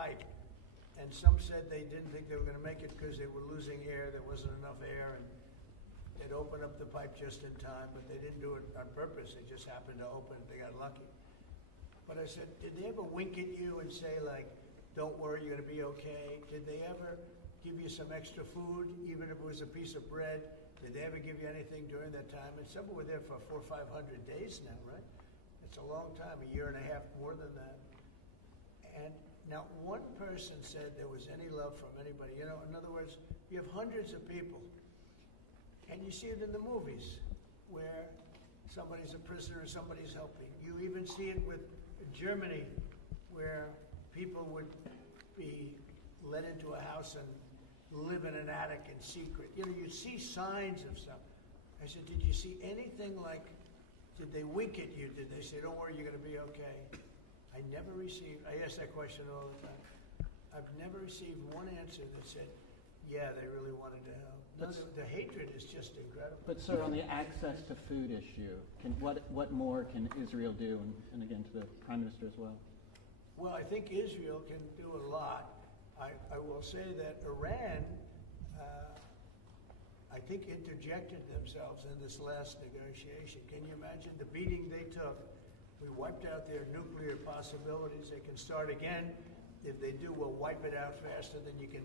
pipe. And some said they didn't think they were going to make it because they were losing air. There wasn't enough air, and they'd open up the pipe just in time, but they didn't do it on purpose. They just happened to open it. They got lucky. But I said, did they ever wink at you and say, like, don't worry, you're going to be okay? Did they ever give you some extra food, even if it was a piece of bread? Did they ever give you anything during that time? And some were there for 400 or 500 days now, right? It's a long time, a year and a half, more than that. And not one person said there was any love from anybody. You know, in other words, you have hundreds of people, and you see it in the movies where somebody's a prisoner and somebody's helping. You even see it with Germany, where people would be let into a house and live in an attic in secret. You know, you see signs of stuff. I said, did you see anything like, did they wink at you? Did they say, don't worry, you're going to be okay? I never received, I ask that question all the time. I've never received one answer that said, yeah, they really wanted to help. No, the hatred is just incredible. But sir, on the access to food issue, what more can Israel do? And again, to the Prime Minister as well. Well, I think Israel can do a lot. I will say that Iran, I think, interjected themselves in this last negotiation. Can you imagine the beating they took? We wiped out their nuclear possibilities. They can start again. If they do, we'll wipe it out faster than you can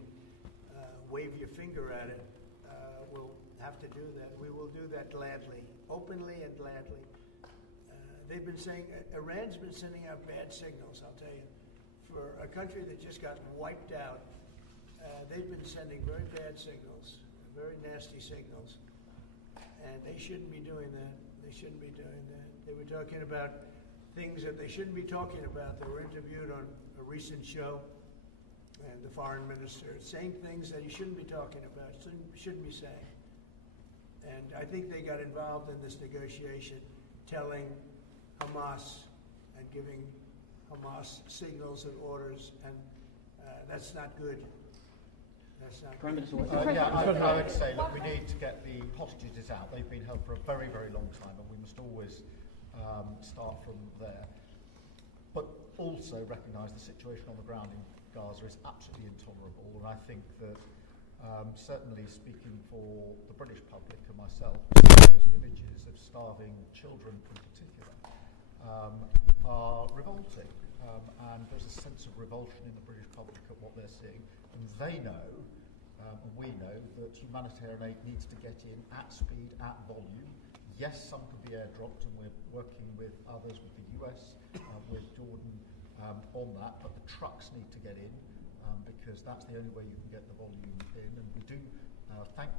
wave your finger at it. We'll have to do that. We will do that gladly, openly and gladly. They've been saying, Iran's been sending out bad signals, I'll tell you. For a country that just got wiped out, they've been sending very bad signals, very nasty signals. And they shouldn't be doing that. They shouldn't be doing that. They were talking about things that they shouldn't be talking about. They were interviewed on a recent show, and the foreign minister saying things that he shouldn't be talking about, shouldn't be saying. And I think they got involved in this negotiation, telling Hamas and giving Hamas signals and orders, and that's not good. That's not Prime good. Minister, Yeah, I would say, look, we need to get the hostages out. They've been held for a very, very long time, and we must always start from there. But also recognise the situation on the ground in Gaza is absolutely intolerable, and I think that certainly speaking for the British public and myself, those images of starving children in particular are revolting, and there's a sense of revulsion in the British public at what they're seeing, and they know, and we know, that humanitarian aid needs to get in at speed, at volume. Yes, some can be airdropped, and we're working with others, with the US, with Jordan on that, but the trucks need to get in, because that's the only way you can get the volume in. And we do thank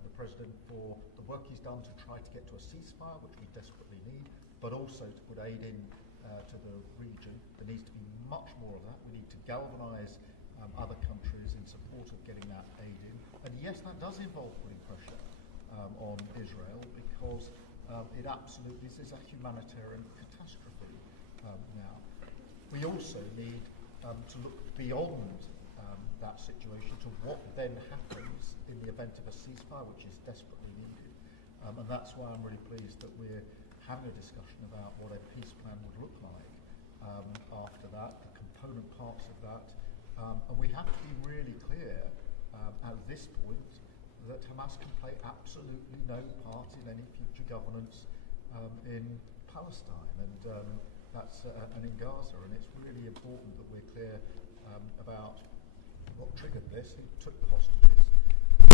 the President for the work he's done to try to get to a ceasefire, which we desperately need, but also to put aid in to the region. There needs to be much more of that. We need to galvanise other countries in support of getting that aid in. And yes, that does involve putting pressure on Israel, because it absolutely, this is a humanitarian catastrophe now. We also need to look beyond that situation to what then happens in the event of a ceasefire, which is desperately needed. And that's why I'm really pleased that we're having a discussion about what a peace plan would look like after that, the component parts of that. And we have to be really clear at this point that Hamas can play absolutely no part in any future governance in Palestine, and that's and in Gaza. And it's really important that we're clear about what triggered this, who took the hostages,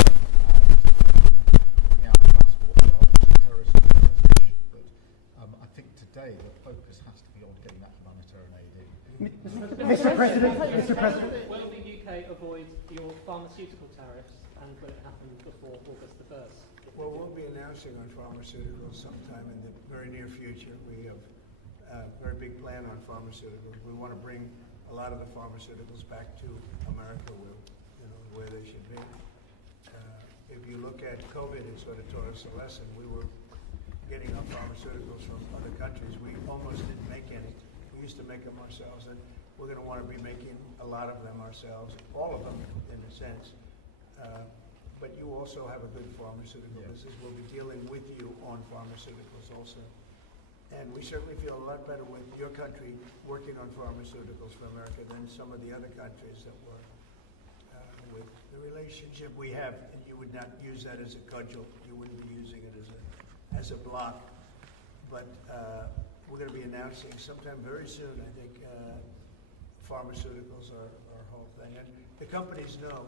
and calling out Hamas for what they are, which is a terrorist organisation. But I think today the focus has to be on getting that humanitarian aid in. Mr. President, will the UK avoid your pharmaceutical tariffs, and will it happen before August the 1st? Well, we'll be announcing on pharmaceuticals sometime in the very near future. We have a very big plan on pharmaceuticals. We want to bring a lot of the pharmaceuticals back to America, where they should be. If you look at COVID, it sort of taught us a lesson. We were getting our pharmaceuticals from other countries. We almost didn't make any. We used to make them ourselves, and we're going to want to be making a lot of them ourselves, all of them in a sense. But you also have a good pharmaceutical business. We'll be dealing with you on pharmaceuticals also. And we certainly feel a lot better with your country working on pharmaceuticals for America than some of the other countries that were. With the relationship we have, and you would not use that as a cudgel. You wouldn't be using it as a block. But we're going to be announcing sometime very soon, I think, pharmaceuticals are our whole thing. And the companies know.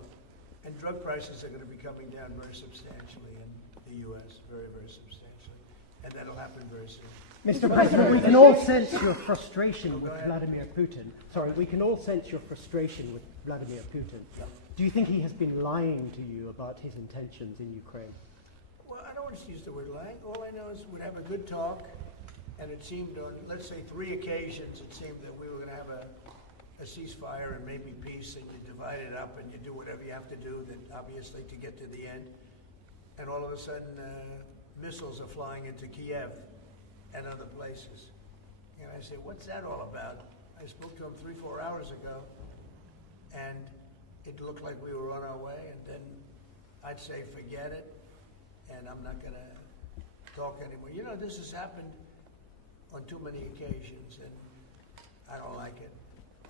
And drug prices are going to be coming down very substantially in the U.S., very, very substantially. And that'll happen very soon. Mr. President, we can all sense your frustration with Vladimir Putin. Sorry, we can all sense your frustration with Vladimir Putin. Yep. Do you think he has been lying to you about his intentions in Ukraine? Well, I don't want to use the word lying. All I know is we'd have a good talk, and it seemed on, let's say, 3 occasions, it seemed that we were going to have a ceasefire and maybe peace, and you divide it up and you do whatever you have to do, that obviously to get to the end. And all of a sudden, missiles are flying into Kiev and other places. And I say, what's that all about? I spoke to him 3-4 hours ago, and it looked like we were on our way, and then I'd say, forget it, and I'm not going to talk anymore. You know, this has happened on too many occasions, and I don't like it.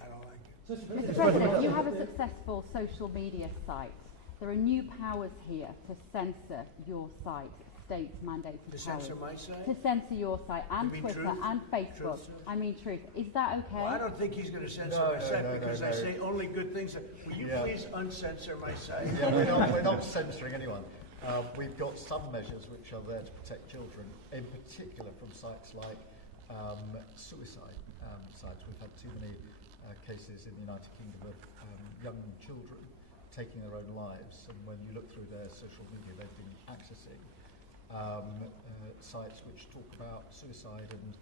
I don't like it. Mr. President, you have a successful social media site. There are new powers here to censor your site, states mandated To powers. censor my site? To censor your site and You mean Twitter Truth? and Facebook. Truth? I mean truth. Is that okay? Well, I don't think he's going to censor my site because I say only good things. Will you please uncensor my site? Yeah, we're not censoring anyone. We've got some measures which are there to protect children, in particular from sites like suicide sites. We've had too many cases in the United Kingdom of young children taking their own lives, and when you look through their social media, they've been accessing sites which talk about suicide and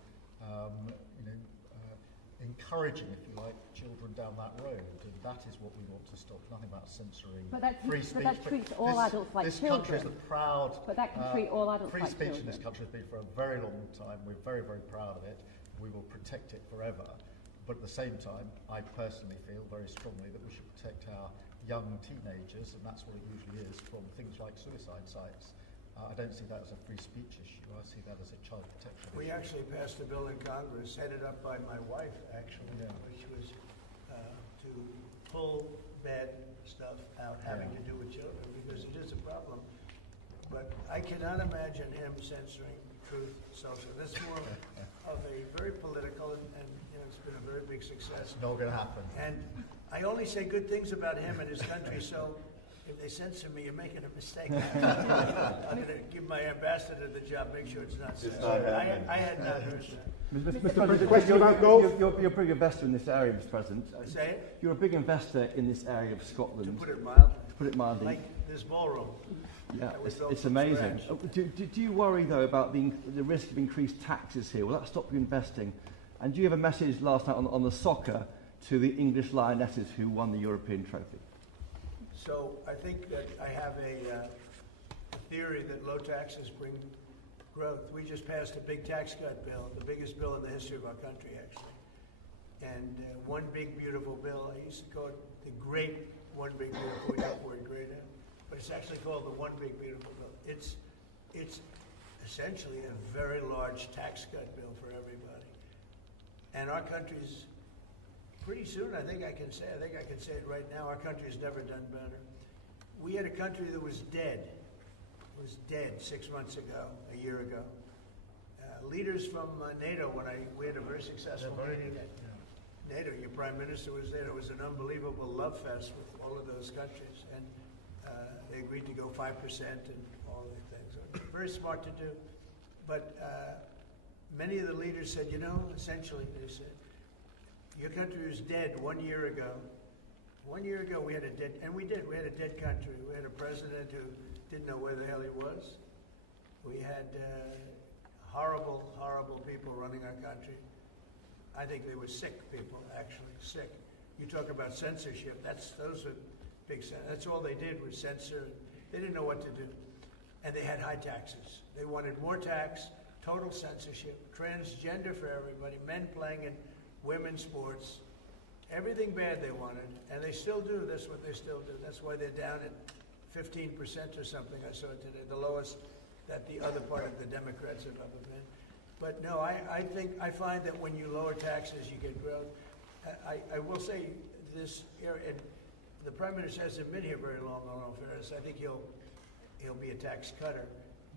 encouraging, if you like, children down that road, and that is what we want to stop. Nothing about censoring free speech. But that treats all adults like this children. country is the proud. But that can treat all adults free like speech children. in this country has been for a very long time. We're very, very proud of it. We will protect it forever. But at the same time, I personally feel very strongly that we should protect our young teenagers, and that's what it usually is, from things like suicide sites. I don't see that as a free speech issue. I see that as a child protection issue. We actually passed a bill in Congress, headed up by my wife, actually, which was to pull bad stuff out having to do with children, because it is a problem. But I cannot imagine him censoring Truth Social. That's more of a very political, and it's been a very big success. It's not going to happen. And I only say good things about him and his country, so if they censor me, you're making a mistake. I'm going to give my ambassador the job, make sure it's not censored. I had not heard that. Mr. President, question about golf? You're a big investor in this area, Mr. President. Say it? You're a big investor in this area of Scotland. To put it mildly. To put it mildly. Like this ballroom. Yeah, That was built it's from amazing. scratch. Do you worry, though, about the risk of increased taxes here? Will that stop you investing? And do you have a message last night on the soccer to the English Lionesses who won the European trophy? So I think that I have a theory that low taxes bring growth. We just passed a big tax cut bill, the biggest bill in the history of our country, actually. And one big, beautiful bill. I used to call it the great one big, beautiful. We got the word great in, but it's actually called the one big, beautiful bill. It's essentially a very large tax cut bill for everybody. And our country's pretty soon, I think I can say it right now, our country's never done better. We had a country that was dead. It was dead 6 months ago, a year ago. Leaders from NATO, we had a very successful meeting at NATO. Your prime minister was there. It was an unbelievable love fest with all of those countries. And they agreed to go 5% and all the things. Very smart to do. But many of the leaders said, essentially they said, your country was dead 1 year ago. 1 year ago we had a dead, and we did. We had a dead country. We had a president who didn't know where the hell he was. We had horrible, horrible people running our country. I think they were sick people, actually, sick. You talk about censorship, those are big, that's all they did was censor. They didn't know what to do. And they had high taxes. They wanted more tax, total censorship, transgender for everybody, men playing in women's sports, everything bad they wanted, and they still do. That's what they still do. That's why they're down at 15% or something I saw today, the lowest that the other part of the Democrats have ever been. But no, I find that when you lower taxes, you get growth. I will say this area, and the Prime Minister hasn't been here very long, in all fairness. I think he'll be a tax cutter.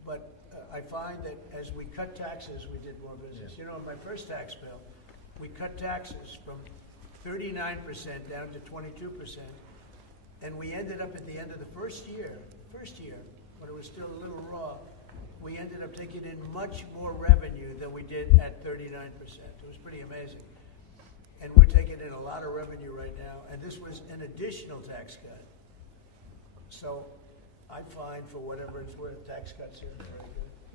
But I find that as we cut taxes, we did more business. You know, in my first tax bill, we cut taxes from 39% down to 22%. And we ended up at the end of the first year, when it was still a little raw, we ended up taking in much more revenue than we did at 39%. It was pretty amazing. And we're taking in a lot of revenue right now, and this was an additional tax cut. So I'm fine for whatever it's worth. Tax cuts are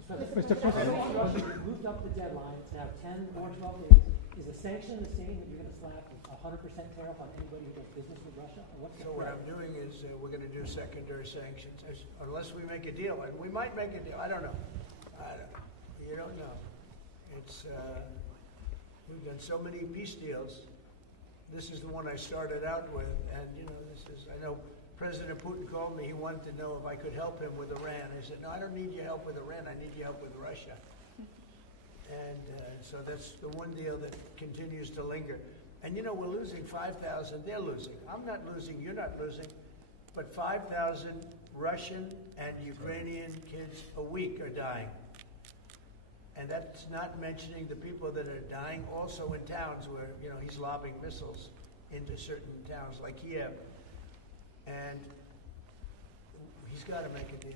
very good. Mr. President, Russia moved up the deadline to now 10 or 12 days. Is the sanction the same that you're going to slap a 100% tariff on anybody who does business with Russia? Or what's the So what I'm doing is we're going to do secondary sanctions, unless we make a deal. And we might make a deal. I don't know. You don't know. It's we've done so many peace deals. This is the one I started out with, and you know, I know President Putin called me. He wanted to know if I could help him with Iran. I said, no, I don't need your help with Iran. I need your help with Russia. And so that's the one deal that continues to linger. And you know, we're losing 5,000. They're losing. I'm not losing. You're not losing. But 5,000 Russian and Ukrainian kids a week are dying. And that's not mentioning the people that are dying also in towns where, you know, he's lobbing missiles into certain towns like Kiev. And he's got to make a deal.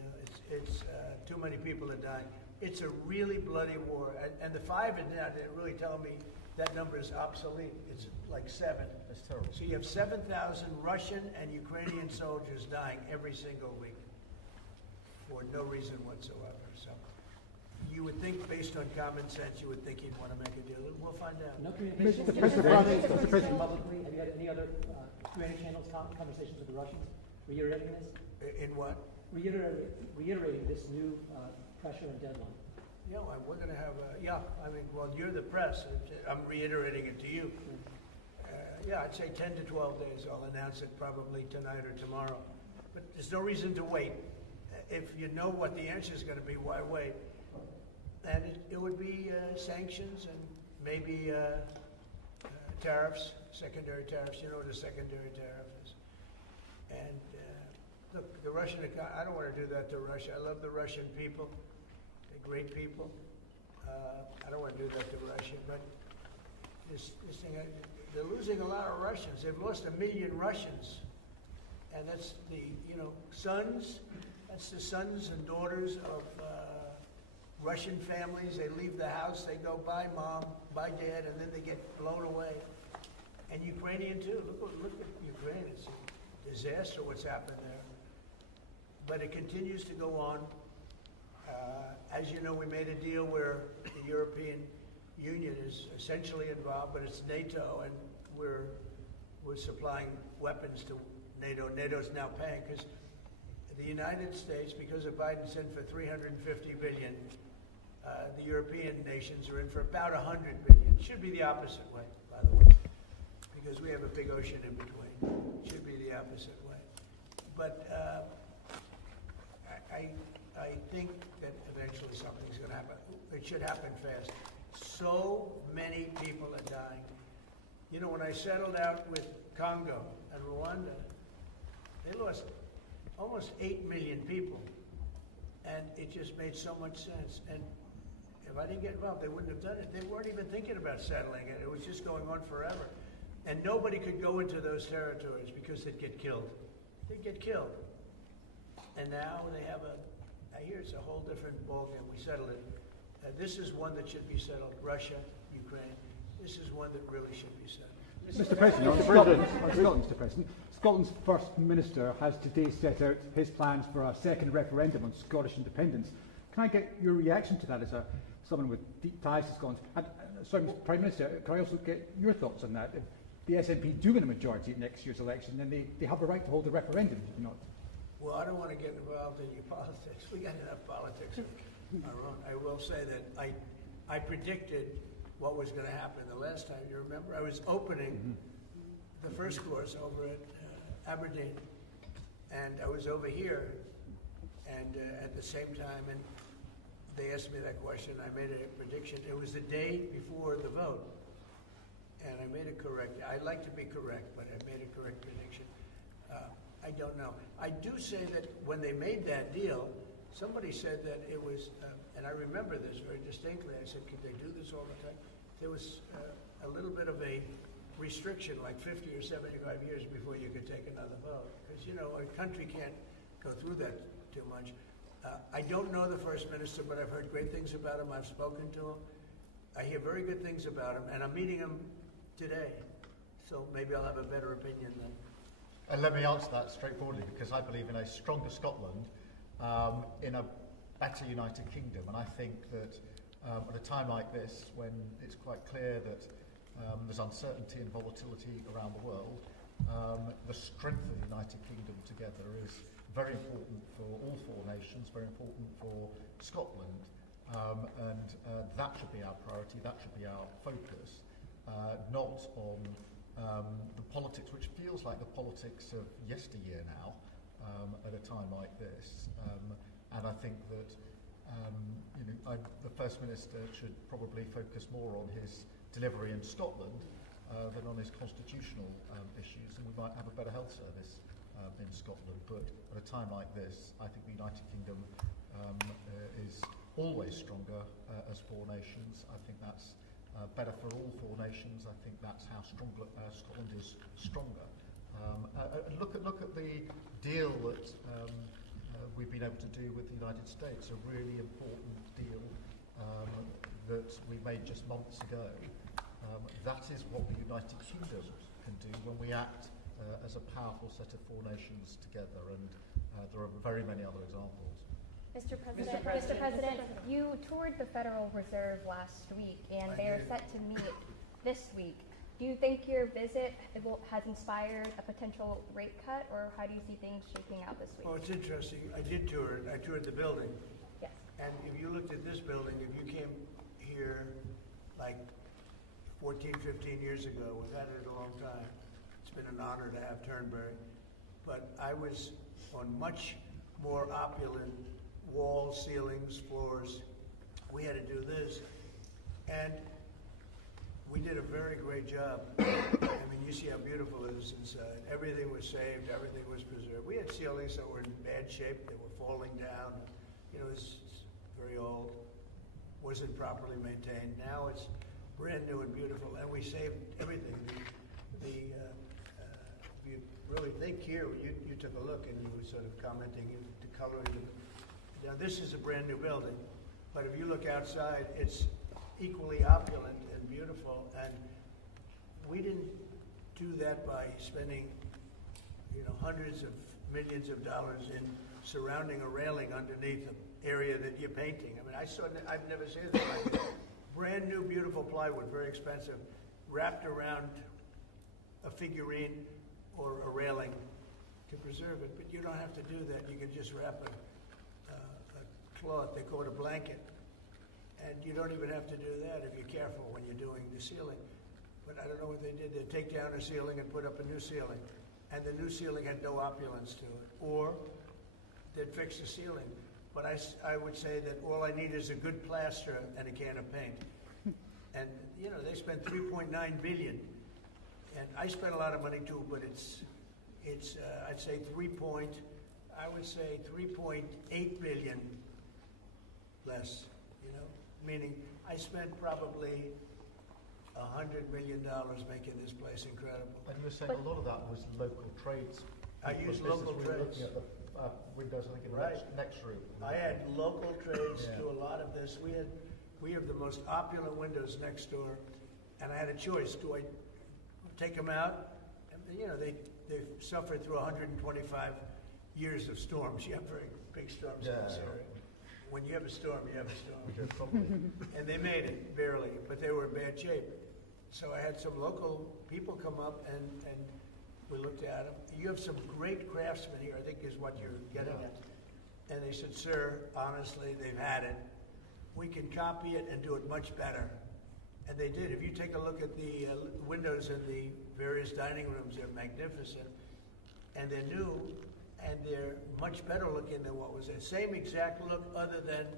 It's too many people are dying. It's a really bloody war. And the 5 and now, they're really telling me that number is obsolete. It's like 7. It's terrible. So you have 7,000 Russian and Ukrainian soldiers dying every single week for no reason whatsoever. So you would think, based on common sense, you would think he'd want to make a deal. We'll find out. No communication. Mr. President. Publicly, have you had any other community channels conversations with the Russians reiterating this? In what? Reiterating this new pressure and deadline. Yeah, we're going to have I mean, well, you're the press. I'm reiterating it to you. Yeah, I'd say 10 to 12 days. I'll announce it probably tonight or tomorrow. But there's no reason to wait. If you know what the answer is going to be, why wait? And it would be sanctions and maybe tariffs, secondary tariffs. You know what a secondary tariff is. And look, the Russian economy, I don't want to do that to Russia. I love the Russian people. They're great people. I don't want to do that to Russia. But this thing, they're losing a lot of Russians. They've lost 1 million Russians. And that's the, you know, sons, that's the sons and daughters of Russian families. They leave the house, they go, bye mom, bye dad, and then they get blown away. And Ukrainian too. Look at Ukraine. It's a disaster what's happened there. But it continues to go on. As you know, we made a deal where the European Union is essentially involved, but it's NATO, and we're supplying weapons to NATO. NATO's now paying because the United States, because of Biden's in for $350 billion, the European nations are in for about $100 billion. It should be the opposite way, by the way, because we have a big ocean in between. It should be the opposite way. But I think that eventually something's going to happen. It should happen fast. So many people are dying. You know, when I settled out with Congo and Rwanda, they lost almost 8 million people. And it just made so much sense. And if I didn't get involved, they wouldn't have done it. They weren't even thinking about settling it. It was just going on forever. And nobody could go into those territories because they'd get killed. They'd get killed. And now they have I hear it's a whole different ballgame. We settled it. This is one that should be settled. Russia, Ukraine. This is one that really should be settled. Mr. President, on Scotland, Mr. President, Scotland's First Minister has today set out his plans for a second referendum on Scottish independence. Can I get your reaction to that as someone with deep ties to Scotland? And, sorry, Mr. Prime Minister, can I also get your thoughts on that? If the SNP do win a majority at next year's election, then they have the right to hold a referendum, do not? Well, I don't want to get involved in your politics. We got enough politics of our own. I will say that I predicted what was going to happen the last time. You remember? I was opening the first course over at Aberdeen, and I was over here and at the same time. And they asked me that question. I made a prediction. It was the day before the vote, and I made it correct. I like to be correct, but I made a correct prediction. I don't know. I do say that when they made that deal, somebody said that it was, and I remember this very distinctly. I said, could they do this all the time? There was a little bit of a restriction, like 50 or 75 years before you could take another vote. Because, you know, a country can't go through that too much. I don't know the First Minister, but I've heard great things about him. I've spoken to him. I hear very good things about him, and I'm meeting him today. So maybe I'll have a better opinion then. And let me answer that straightforwardly, because I believe in a stronger Scotland, in a better United Kingdom. And I think that at a time like this, when it's quite clear that there's uncertainty and volatility around the world, the strength of the United Kingdom together is very important for all four nations, very important for Scotland. And that should be our priority, that should be our focus, not on the politics, which feels like the politics of yesteryear now, at a time like this. And I think that the First Minister should probably focus more on his delivery in Scotland than on his constitutional issues, and we might have a better health service in Scotland. But at a time like this, I think the United Kingdom is always stronger as four nations. I think that's better for all four nations. I think that's how Scotland is stronger. Look at the deal that we've been able to do with the United States, a really important deal that we made just months ago. That is what the United Kingdom can do when we act as a powerful set of four nations together, and there are very many other examples. Mr. President, you toured the Federal Reserve last week, and they are set to meet this week. Do you think your visit has inspired a potential rate cut, or how do you see things shaking out this week? Well, it's interesting. I did tour it. I toured the building. Yes. And if you looked at this building, if you came here like 14, 15 years ago, we've had it a long time. It's been an honor to have Turnberry. But I was on much more opulent walls, ceilings, floors. We had to do this. And we did a very great job. I mean, you see how beautiful it is inside. Everything was saved, everything was preserved. We had ceilings that were in bad shape, they were falling down. You know, it's very old, wasn't properly maintained. Now it's brand new and beautiful, and we saved everything. If you really think here, you took a look and you were sort of commenting the coloring. Now this is a brand new building, but if you look outside, it's equally opulent and beautiful, and we didn't do that by spending, hundreds of millions of dollars in surrounding a railing underneath the area that you're painting. I mean, I've never seen that. Like, brand new, beautiful plywood, very expensive, wrapped around a figurine or a railing to preserve it. But you don't have to do that. You can just wrap a cloth, they call it a blanket. And you don't even have to do that if you're careful when you're doing the ceiling. But I don't know what they did. They'd take down a ceiling and put up a new ceiling. And the new ceiling had no opulence to it. Or they'd fix the ceiling. But I would say that all I need is a good plaster and a can of paint. And, they spent $3.9 billion. And I spent a lot of money too, but it's I'd say 3.8 billion less, meaning I spent probably $100 million making this place incredible. And you were saying a lot of that was local trades. I used local trades. Looking at the windows, I think, in the next room. I had local trades do a lot of this. We have the most opulent windows next door, and I had a choice. Do I take them out? And, they've suffered through 125 years of storms. You have very big storms in this area. When you have a storm, you have a storm. And they made it, barely, but they were in bad shape. So I had some local people come up and we looked at them. You have some great craftsmen here, I think is what you're getting at. And they said, sir, honestly, they've had it. We can copy it and do it much better. And they did. If you take a look at the windows in the various dining rooms, they're magnificent. And they're new, and they're much better looking than what was there. Same exact look, other than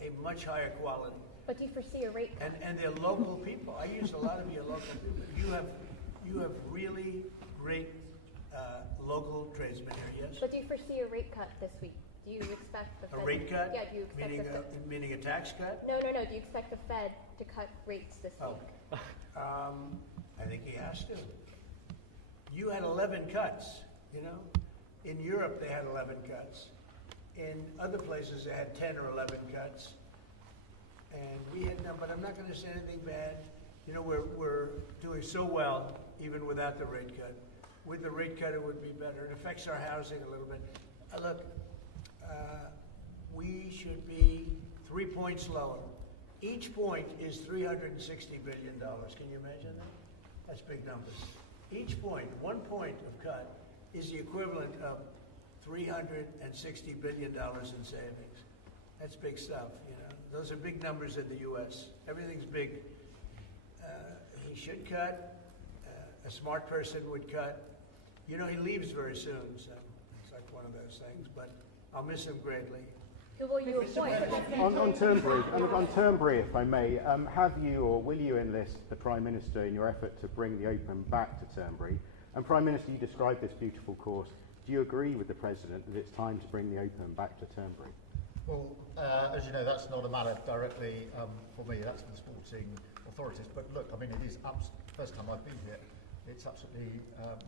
a much higher quality. But do you foresee a rate cut? And they're local people. I use a lot of your local people. You have really great local tradesmen here, yes? But do you foresee a rate cut this week? Do you expect the Fed... A rate cut? Yeah, do you expect meaning the Fed... meaning a tax cut? No. Do you expect the Fed to cut rates this week? I think he has to. You had 11 cuts, you know? In Europe, they had 11 cuts. In other places, they had 10 or 11 cuts. And we had none, but I'm not going to say anything bad. You know, we're doing so well, even without the rate cut. With the rate cut, it would be better. It affects our housing a little bit. Look, we should be 3 points lower. Each point is $360 billion. Can you imagine that? That's big numbers. Each point, 1 point of cut, is the equivalent of $360 billion in savings. That's big stuff, you know. Those are big numbers in the U.S. Everything's big. He should cut. A smart person would cut. You know, he leaves very soon, so it's like one of those things, but I'll miss him greatly. Who will you appoint? On Turnberry, if I may, have you or will you enlist the Prime Minister in your effort to bring the Open back to Turnberry? And Prime Minister, you described this beautiful course. Do you agree with the President that it's time to bring the Open back to Turnberry? Well, as you know, that's not a matter directly for me. That's for the sporting authorities. But look, I mean, it is first time I've been here. It's absolutely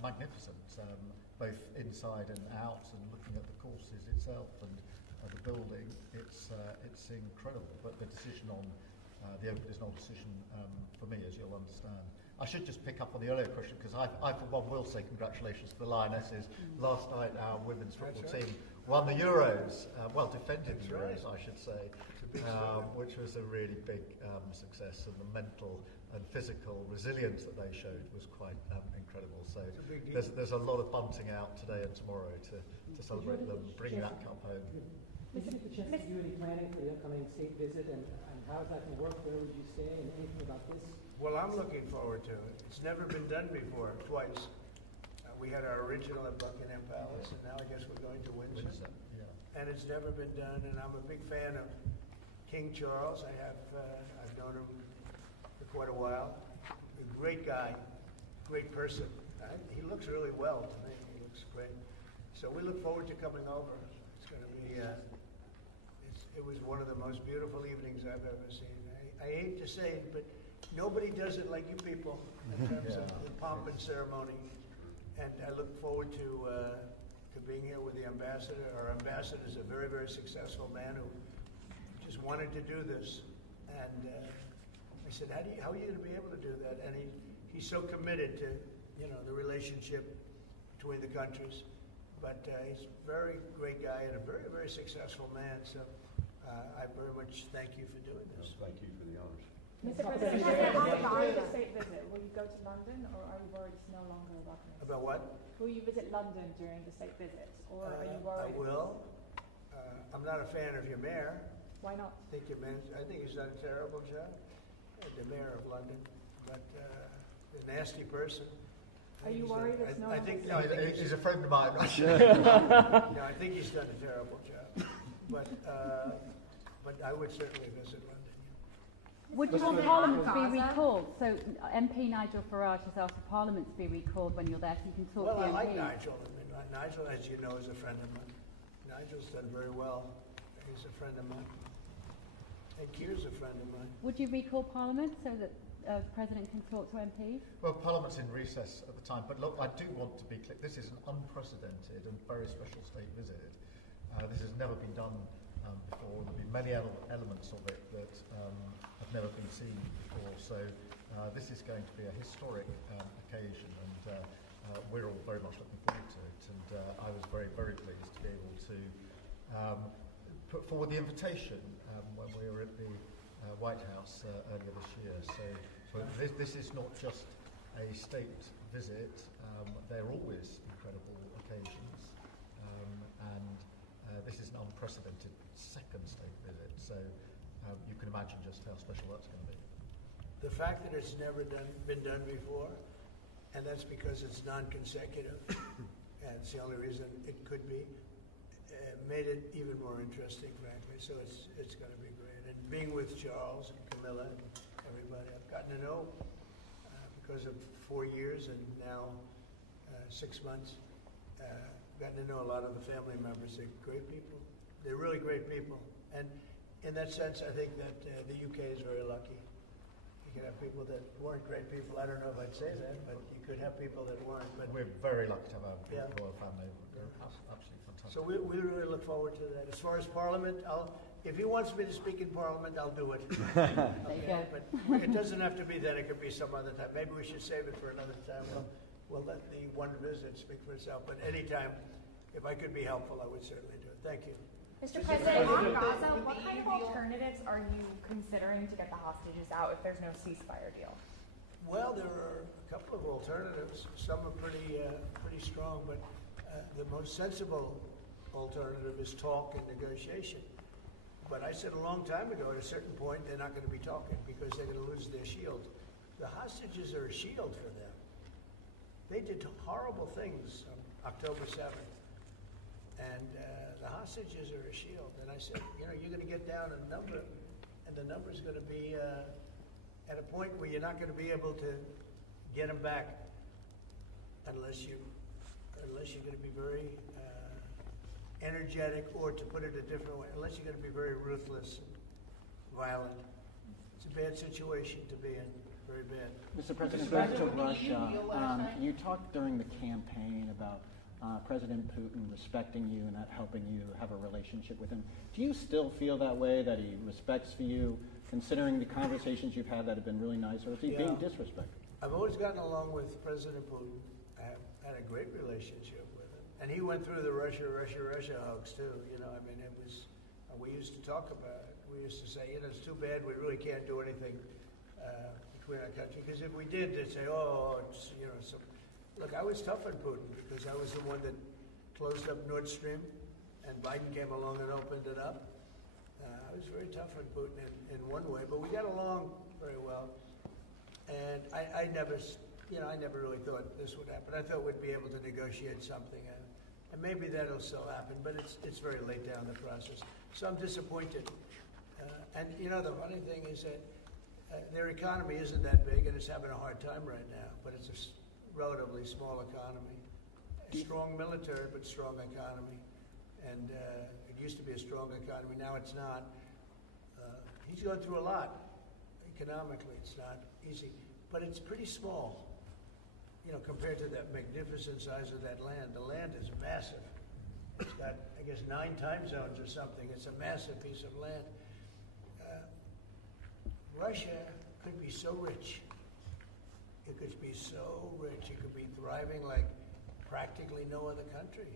magnificent, both inside and out, and looking at the courses itself and the building. It's incredible. But the decision on the Open is not a decision for me, as you'll understand. I should just pick up on the earlier question, because I for one will say congratulations to the Lionesses. Last night our women's football team won the Euros, defended the Euros, I should say, which was a really big success, and the mental and physical resilience that they showed was quite incredible. So there's a lot of bunting out today and tomorrow to celebrate them bringing that cup home. Did you get the chance to do any planning for the upcoming state visit, and how is that going to work? Where would you stay, and anything about this? Well, I'm looking forward to it. It's never been done before, twice. We had our original at Buckingham Palace, and now I guess we're going to Windsor. And it's never been done, and I'm a big fan of King Charles. I've known him for quite a while. A great guy, great person. He looks really well to me. He looks great. So we look forward to coming over. It's going to be, it was one of the most beautiful evenings I've ever seen. I hate to say it, but nobody does it like you people in terms of the pomp and ceremony. And I look forward to being here with the ambassador. Our ambassador is a very, very successful man who just wanted to do this. And I said, how are you going to be able to do that? And he's so committed to, the relationship between the countries. But he's a very great guy and a very, very successful man. So I very much thank you for doing this. Thank you for the honors. Mr. President, during the state visit, will you go to London, or are you worried it's no longer a welcome? About what? Will you visit London during the state visit, or are you worried? I will. I'm not a fan of your mayor. Why not? I think he's done a terrible job. The mayor of London, but a nasty person. Are you worried it's no longer? He's a friend of mine. No, I think he's done a terrible job. But I would certainly visit London. Would you want Parliament to be recalled? So MP Nigel Farage has asked for Parliament to be recalled when you're there, so you can talk to the MP. Well, I like Nigel. I mean, Nigel, as you know, is a friend of mine. Nigel's done very well. He's a friend of mine. And Keir's a friend of mine. Would you recall Parliament so that the President can talk to MPs? Well, Parliament's in recess at the time, but look, I do want to be clear. This is an unprecedented and very special state visit. This has never been done before. There'll be many elements of it that have never been seen before. So this is going to be a historic occasion, and we're all very much looking forward to it. And I was very, very pleased to be able to put forward the invitation when we were at the White House earlier this year. So this is not just a state visit. They're always incredible occasions, and this is an unprecedented second state visit. So you can imagine just how special that's going to be. The fact that it's never been done before, and that's because it's non-consecutive, and it's the only reason it could be, made it even more interesting, frankly. So it's going to be great. being with Charles and Camilla and everybody, I've gotten to know because of 4 years and now 6 months. Gotten to know a lot of the family members. They're great people. They're really great people. And in that sense, I think that the UK is very lucky. You could have people that weren't great people. I don't know if I'd say that, but you could have people that weren't. But we're very lucky to have a royal family. They're absolutely fantastic. So we really look forward to that. As far as Parliament, if he wants me to speak in Parliament, I'll do it. Okay? But it doesn't have to be that. It could be some other time. Maybe we should save it for another time. We'll let the one visit speak for itself. But anytime, if I could be helpful, I would certainly do it. Thank you. Mr. President, on Gaza, what kind of alternatives are you considering to get the hostages out if there's no ceasefire deal? Well, there are a couple of alternatives. Some are pretty strong, but the most sensible alternative is talk and negotiation. But I said a long time ago, at a certain point, they're not going to be talking because they're going to lose their shield. The hostages are a shield for them. They did horrible things on October 7th, and the hostages are a shield. And I said, you're going to get down a number, and the number's going to be at a point where you're not going to be able to get them back unless you're going to be very energetic, or to put it a different way, unless you're going to be very ruthless and violent. It's a bad situation to be in. Very bad. Mr. President, back to Russia. You talked during the campaign about President Putin respecting you and helping you have a relationship with him. Do you still feel that way, that he respects you, considering the conversations you've had that have been really nice, or is he being disrespectful? I've always gotten along with President Putin. I had a great relationship with him. And he went through the Russia hoax too. It was, we used to talk about it. We used to say, it's too bad we really can't do anything between our country, because if we did, they'd say, look, I was tough on Putin because I was the one that closed up Nord Stream, and Biden came along and opened it up. I was very tough on Putin in one way, but we got along very well. And I never really thought this would happen. I thought we'd be able to negotiate something, and maybe that'll still happen, but it's very late down the process. So I'm disappointed. And the funny thing is that their economy isn't that big, and it's having a hard time right now, but it's a relatively small economy. A strong military, but strong economy. And it used to be a strong economy, now it's not. He's going through a lot. Economically, it's not easy, but it's pretty small, compared to that magnificent size of that land. The land is massive. It's got, I guess, 9 time zones or something. It's a massive piece of land. Russia could be so rich. It could be so rich. It could be thriving like practically no other country.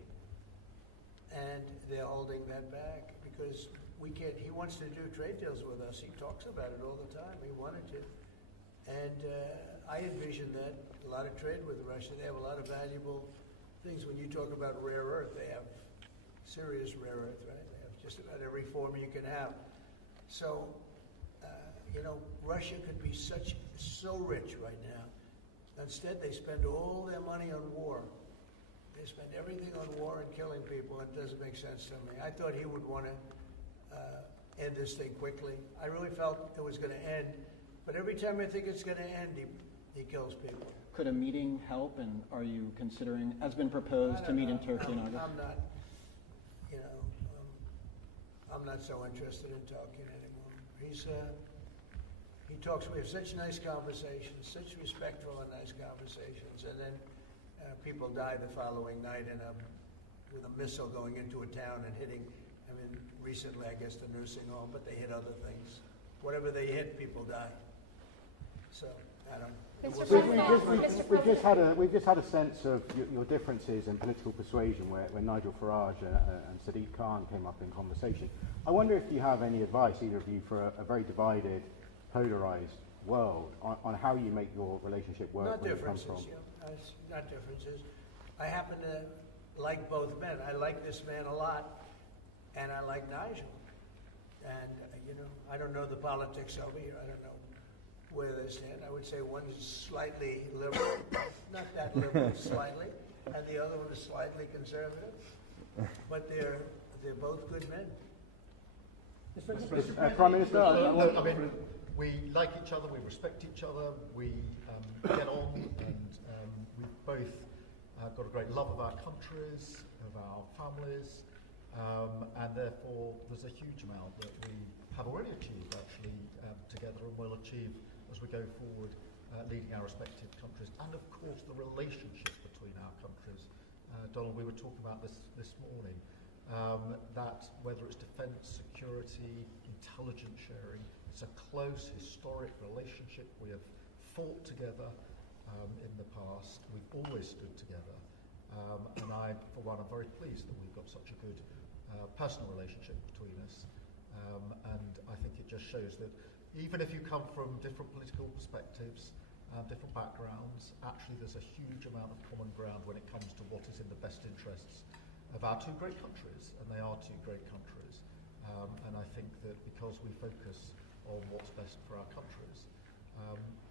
And they're holding that back because we can't. He wants to do trade deals with us. He talks about it all the time. He wanted to. And I envision that a lot of trade with Russia. They have a lot of valuable things. When you talk about rare earth, they have serious rare earth, right? They have just about every form you can have. So, Russia could be so rich right now. Instead, they spend all their money on war. They spend everything on war and killing people. It doesn't make sense to me. I thought he would want to end this thing quickly. I really felt it was going to end. But every time I think it's going to end, he kills people. Could a meeting help, and are you considering, has been proposed to meet in Turkey in August? I'm not, I'm not so interested in talking anymore. He talks, we have such nice conversations, such respectful and nice conversations, and then people die the following night with a missile going into a town and hitting, recently I guess the nursing home, but they hit other things. Whatever they hit, people die. So, I don't know. We've just had a sense of your differences in political persuasion where Nigel Farage and Sadiq Khan came up in conversation. I wonder if you have any advice, either of you, for a very divided, polarized world on how you make your relationship work. Not differences, not differences. I happen to like both men. I like this man a lot, and I like Nigel. And, I don't know the politics over here. I don't know where they stand. I would say one is slightly liberal, not that liberal, slightly, and the other one is slightly conservative. But they're both good men. Prime Minister? I mean, we like each other, we respect each other, we get on, and we've both got a great love of our countries, of our families, and therefore there's a huge amount that we have already achieved actually together and will achieve as we go forward, leading our respective countries, and of course the relationship between our countries. Donald, we were talking about this morning, that whether it's defence, security, intelligence sharing, it's a close historic relationship. We have fought together in the past, we've always stood together, and I, for one, am very pleased that we've got such a good personal relationship between us, and I think it just shows that even if you come from different political perspectives, different backgrounds, actually there's a huge amount of common ground when it comes to what is in the best interests of our two great countries, and they are two great countries, and I think that because we focus on what's best for our countries,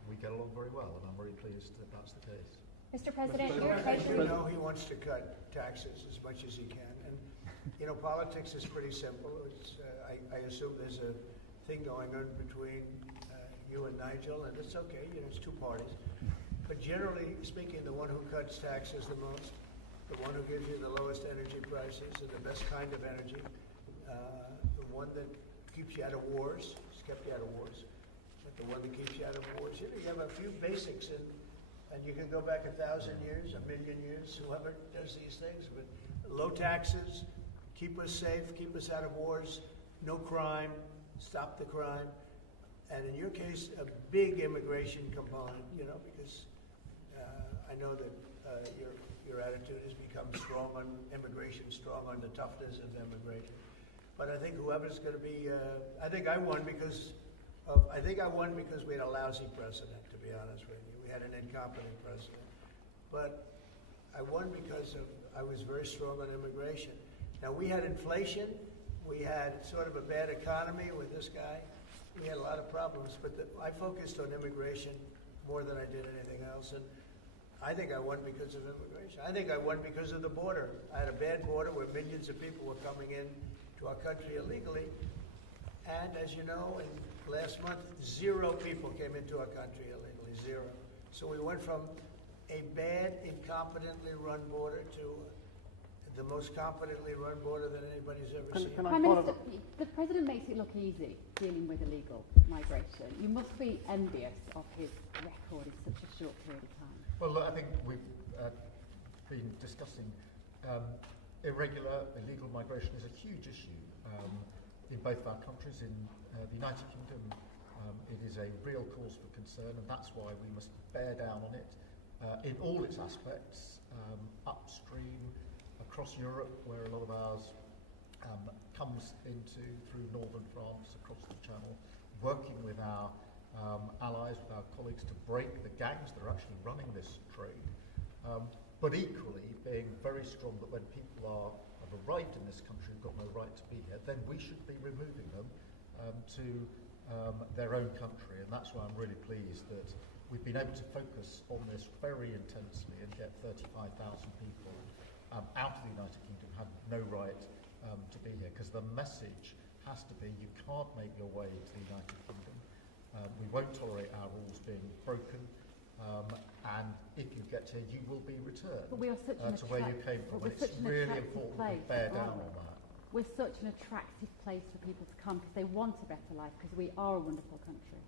we get along very well, and I'm very pleased that that's the case. Mr. President, you know he wants to cut taxes as much as he can, and you know politics is pretty simple. It's, I assume there's a thing going on between you and Nigel, and it's okay. You know, it's two parties, but generally speaking, the one who cuts taxes the most, the one who gives you the lowest energy prices and the best kind of energy, the one that keeps you out of wars, has kept you out of wars, but the one that keeps you out of wars. You know, you have a few basics, and you can go back 1,000 years, 1,000,000 years, whoever does these things, but low taxes, keep us safe, keep us out of wars, no crime, stop the crime, and in your case, a big immigration component, you know, because I know that your attitude has become strong on immigration, strong on the toughness of immigration. But I think whoever's going to be, I think I won because we had a lousy president, to be honest with you. We had an incompetent president. But I won because I was very strong on immigration. Now, we had inflation. We had sort of a bad economy with this guy. We had a lot of problems, but I focused on immigration more than I did anything else. And I think I won because of immigration. I think I won because of the border. I had a bad border where millions of people were coming in to our country illegally. And as you know, in last month, 0 people came into our country illegally, 0. So we went from a bad, incompetently run border to the most competently run border that anybody's ever seen. Prime Minister, the President makes it look easy dealing with illegal migration. You must be envious of his record in such a short period of time. Well, I think we've been discussing illegal migration is a huge issue in both of our countries. In the United Kingdom, it is a real cause for concern, and that's why we must bear down on it in all its aspects, upstream, across Europe, where a lot of ours comes through northern France, across the Channel, working with our allies, with our colleagues to break the gangs that are actually running this trade, but equally being very strong that when people have arrived in this country and got no right to be here, then we should be removing them to their own country, and that's why I'm really pleased that we've been able to focus on this very intensely and get 35,000 people out of the United Kingdom have no right to be here, because the message has to be you can't make your way to the United Kingdom. We won't tolerate our rules being broken, and if you get here, you will be returned but we are such to where you came from. And it's really important to bear down on that. We're such an attractive place for people to come because they want a better life, because we are a wonderful country.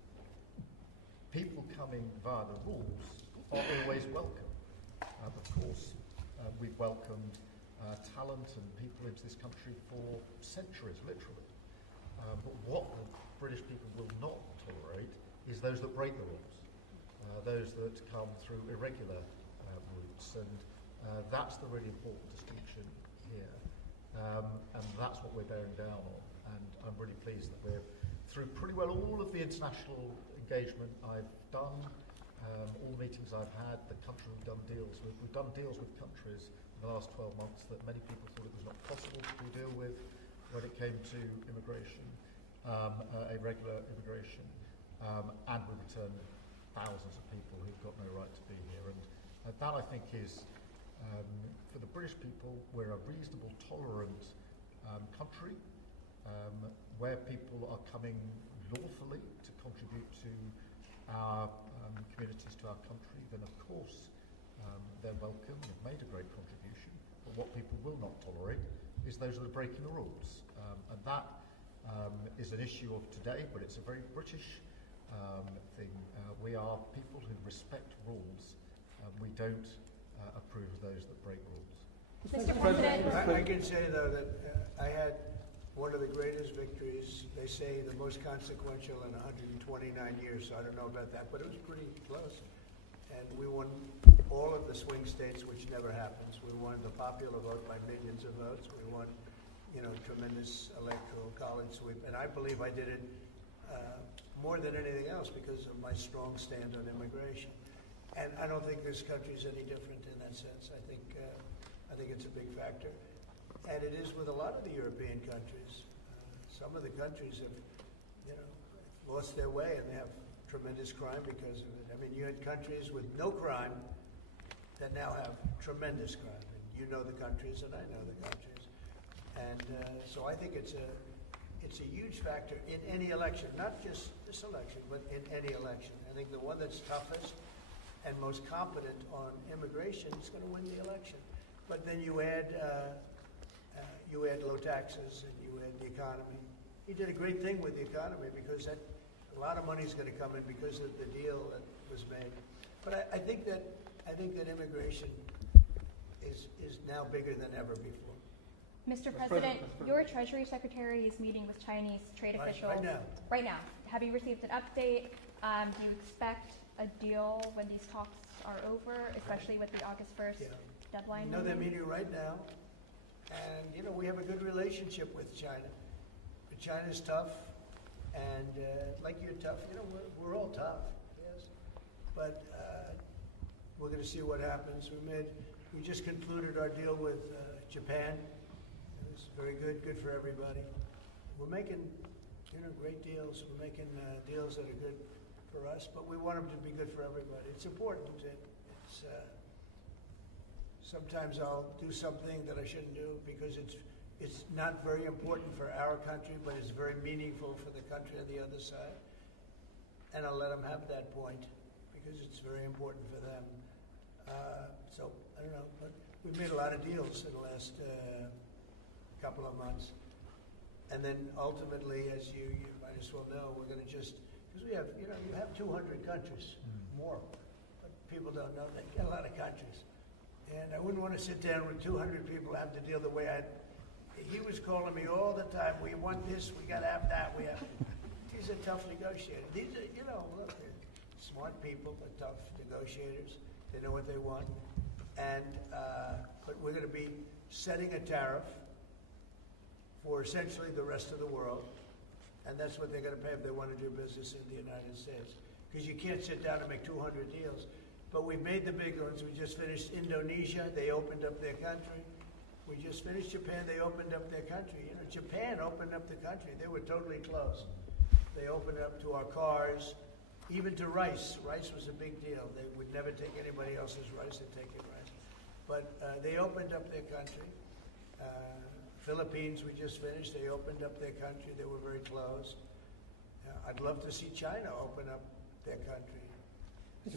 People coming via the rules are always welcome. Of course, we've welcomed talent and people into this country for centuries, literally. But what the British people will not tolerate is those that break the rules, those that come through irregular routes, and that's the really important distinction here. And that's what we're bearing down on. And I'm really pleased that we're through pretty well all of the international engagement I've done, all the meetings I've had, the country we've done deals with. We've done deals with countries in the last 12 months that many people thought it was not possible to deal with when it came to immigration, irregular immigration, and we returned thousands of people who've got no right to be here. And that, I think, is, for the British people, we're a reasonable, tolerant country. where people are coming lawfully to contribute to our communities, to our country, then of course they're welcome. They've made a great contribution. But what people will not tolerate is those that are breaking the rules. And that is an issue of today, but it's a very British thing. We are people who respect rules. We don't approve of those that break rules. Mr. President. I can say, though, that I had one of the greatest victories, they say the most consequential in 129 years, so I don't know about that, but it was pretty close. And we won all of the swing states, which never happens. We won the popular vote by millions of votes. We won, tremendous electoral college sweep. And I believe I did it more than anything else because of my strong stand on immigration. And I don't think this country is any different in that sense. I think it's a big factor. And it is with a lot of the European countries. Some of the countries have, lost their way, and they have tremendous crime because of it. I mean, you had countries with no crime that now have tremendous crime. And you know the countries, and I know the countries. And so I think it's a huge factor in any election, not just this election, but in any election. I think the one that's toughest and most competent on immigration is going to win the election. But then you add low taxes and you add the economy. He did a great thing with the economy because a lot of money is going to come in because of the deal that was made. But I think that immigration is now bigger than ever before. Mr. President, your Treasury Secretary is meeting with Chinese trade officials right now. Have you received an update? Do you expect a deal when these talks are over, especially with the August 1st deadline? No, they're meeting right now. And, we have a good relationship with China. But China's tough, and like you're tough, we're all tough, yes. But we're going to see what happens. We just concluded our deal with Japan. It was very good for everybody. We're making, great deals. We're making deals that are good for us, but we want them to be good for everybody. It's important. Sometimes I'll do something that I shouldn't do because it's not very important for our country, but it's very meaningful for the country on the other side. And I'll let them have that point because it's very important for them. So, I don't know, but we've made a lot of deals in the last couple of months. And then ultimately, as you might as well know, we're going to just, because we have, you have 200 countries, more. But people don't know they've got a lot of countries. And I wouldn't want to sit down with 200 people and have to deal the way he was calling me all the time. We want this, we got to have that, He's a tough negotiator. These are, look, they're smart people, but tough negotiators. They know what they want. And, but we're going to be setting a tariff for essentially the rest of the world. And that's what they're going to pay if they want to do business in the United States. Because you can't sit down and make 200 deals. But we've made the big ones. We just finished Indonesia. They opened up their country. We just finished Japan. They opened up their country. Japan opened up the country. They were totally closed. They opened up to our cars, even to rice. Rice was a big deal. They would never take anybody else's rice. They'd take your rice. But they opened up their country. Philippines, we just finished. They opened up their country. They were very closed. I'd love to see China open up their country.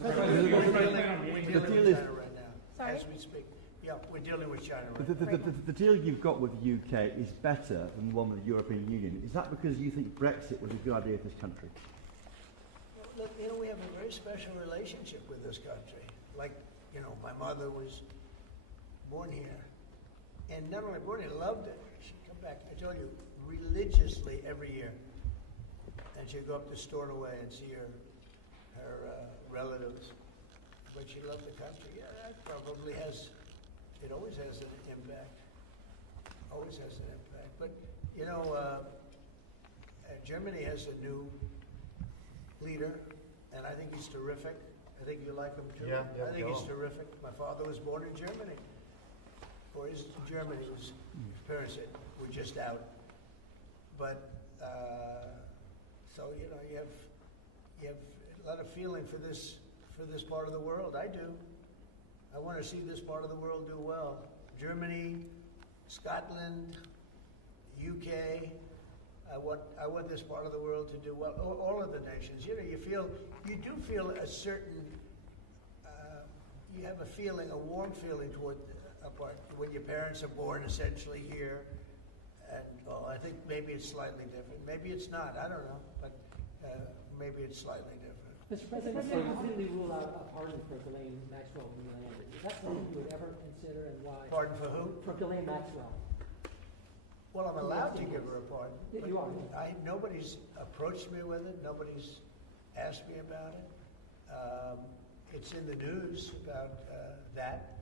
We're dealing with China right now, as we speak. Yeah, we're dealing with China right now. The deal you've got with the UK is better than the one with the European Union. Is that because you think Brexit was a good idea for this country? Look, we have a very special relationship with this country. Like, my mother was born here. And not only born here, loved it. She'd come back, I told you, religiously every year. And she'd go up to Stornoway and see her relatives. But she loved the country. Yeah, that probably it always has an impact. Always has an impact. But, Germany has a new leader, and I think he's terrific. I think you like him too. Yeah, I think he's terrific. My father was born in Germany. Or is Germany? His parents were just out. But, so, you have a lot of feeling for this part of the world. I do. I want to see this part of the world do well. Germany, Scotland, UK, I want this part of the world to do well. All of the nations. You know, you do feel a certain. You have a feeling, a warm feeling toward a part when your parents are born essentially here, and I think maybe it's slightly different. Maybe it's not. I don't know, but maybe it's slightly different. Mr. President, you completely rule out a pardon for Ghislaine Maxwell when you landed. Is that something you would ever consider, and why? Pardon for who? For Ghislaine Maxwell. Well, I'm allowed to give her a pardon. Yeah, you are. Nobody's approached me with it. Nobody's asked me about it. It's in the news about that